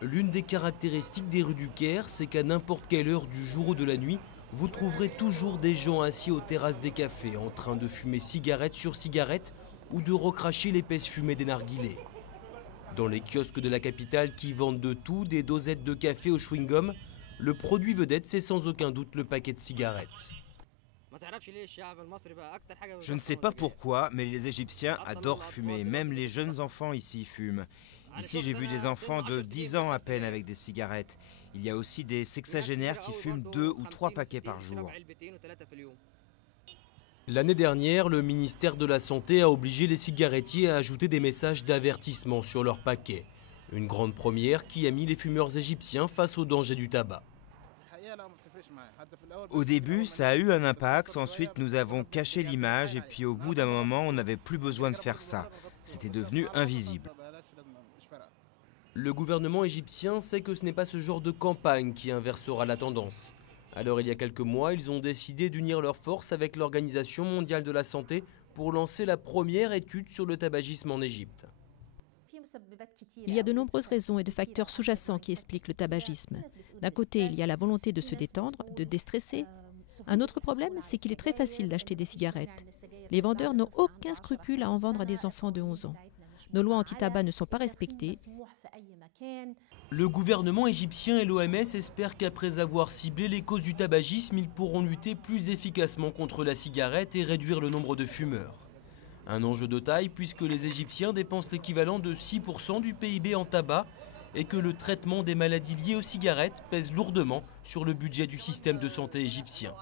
L'une des caractéristiques des rues du Caire, c'est qu'à n'importe quelle heure du jour ou de la nuit, vous trouverez toujours des gens assis aux terrasses des cafés, en train de fumer cigarette sur cigarette ou de recracher l'épaisse fumée des narguilés. Dans les kiosques de la capitale qui vendent de tout, des dosettes de café au chewing-gum, le produit vedette, c'est sans aucun doute le paquet de cigarettes. Je ne sais pas pourquoi, mais les Égyptiens adorent fumer. Même les jeunes enfants ici fument. Ici, j'ai vu des enfants de 10 ans à peine avec des cigarettes. Il y a aussi des sexagénaires qui fument 2 ou 3 paquets par jour. L'année dernière, le ministère de la Santé a obligé les cigarettiers à ajouter des messages d'avertissement sur leurs paquets. Une grande première qui a mis les fumeurs égyptiens face au danger du tabac. Au début, ça a eu un impact. Ensuite, nous avons caché l'image et puis au bout d'un moment, on n'avait plus besoin de faire ça. C'était devenu invisible. Le gouvernement égyptien sait que ce n'est pas ce genre de campagne qui inversera la tendance. Alors il y a quelques mois, ils ont décidé d'unir leurs forces avec l'Organisation mondiale de la santé pour lancer la première étude sur le tabagisme en Égypte. Il y a de nombreuses raisons et de facteurs sous-jacents qui expliquent le tabagisme. D'un côté, il y a la volonté de se détendre, de déstresser. Un autre problème, c'est qu'il est très facile d'acheter des cigarettes. Les vendeurs n'ont aucun scrupule à en vendre à des enfants de 11 ans. Nos lois anti-tabac ne sont pas respectées. Le gouvernement égyptien et l'OMS espèrent qu'après avoir ciblé les causes du tabagisme, ils pourront lutter plus efficacement contre la cigarette et réduire le nombre de fumeurs. Un enjeu de taille puisque les Égyptiens dépensent l'équivalent de 6% du PIB en tabac et que le traitement des maladies liées aux cigarettes pèse lourdement sur le budget du système de santé égyptien.